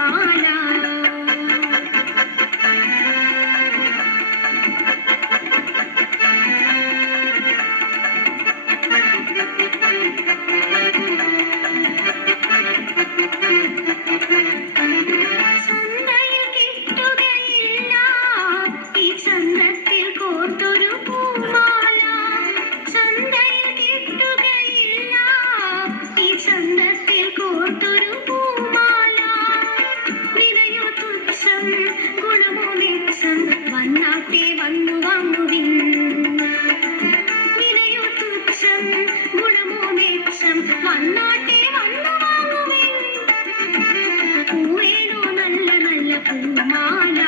പൂമാല. വന്നാട്ടെ വന്നു വാങ്ങുവിൻ, വിലയോ തുച്ഛം ഗുണമോ മെച്ചം. വന്നാട്ടെ വന്നു വാങ്ങുവിൻ, പൂവേണോ നല്ല നല്ല പൂമാല,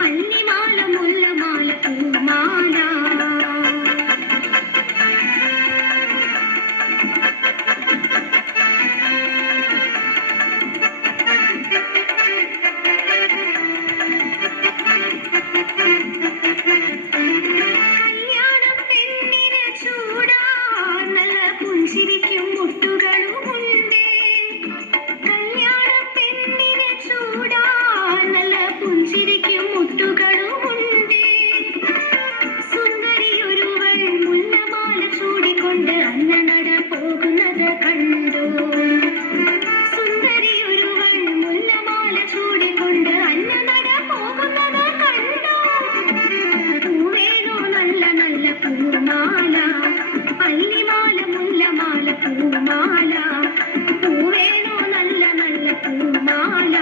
പല്ലിമാല മുല്ലമാല പൂമാല. ചിരിക്കും മുട്ടുകളുമുണ്ടേ, കല്യാണ പെണ്ണിനെ ചൂടാൻ നല്ല പുഞ്ചിരിക്കും മുട്ടുകളുമുണ്ടേ. സുന്ദരിയൊരുവൾ മുല്ലമാല ചൂടിക്കൊണ്ട് അന്നനട പോകുന്നത് കണ്ടു. സുന്ദരിയൊരുവൾ മുല്ലമാല ചൂടിക്കൊണ്ട് അന്നനട പോകുന്നത് കണ്ടു. പൂവേണോ നല്ല നല്ല പൂമാല, പല്ലിമാല മുല്ലമാല പൂമാല. പൂവേണോ നല്ല നല്ല പൂമാല,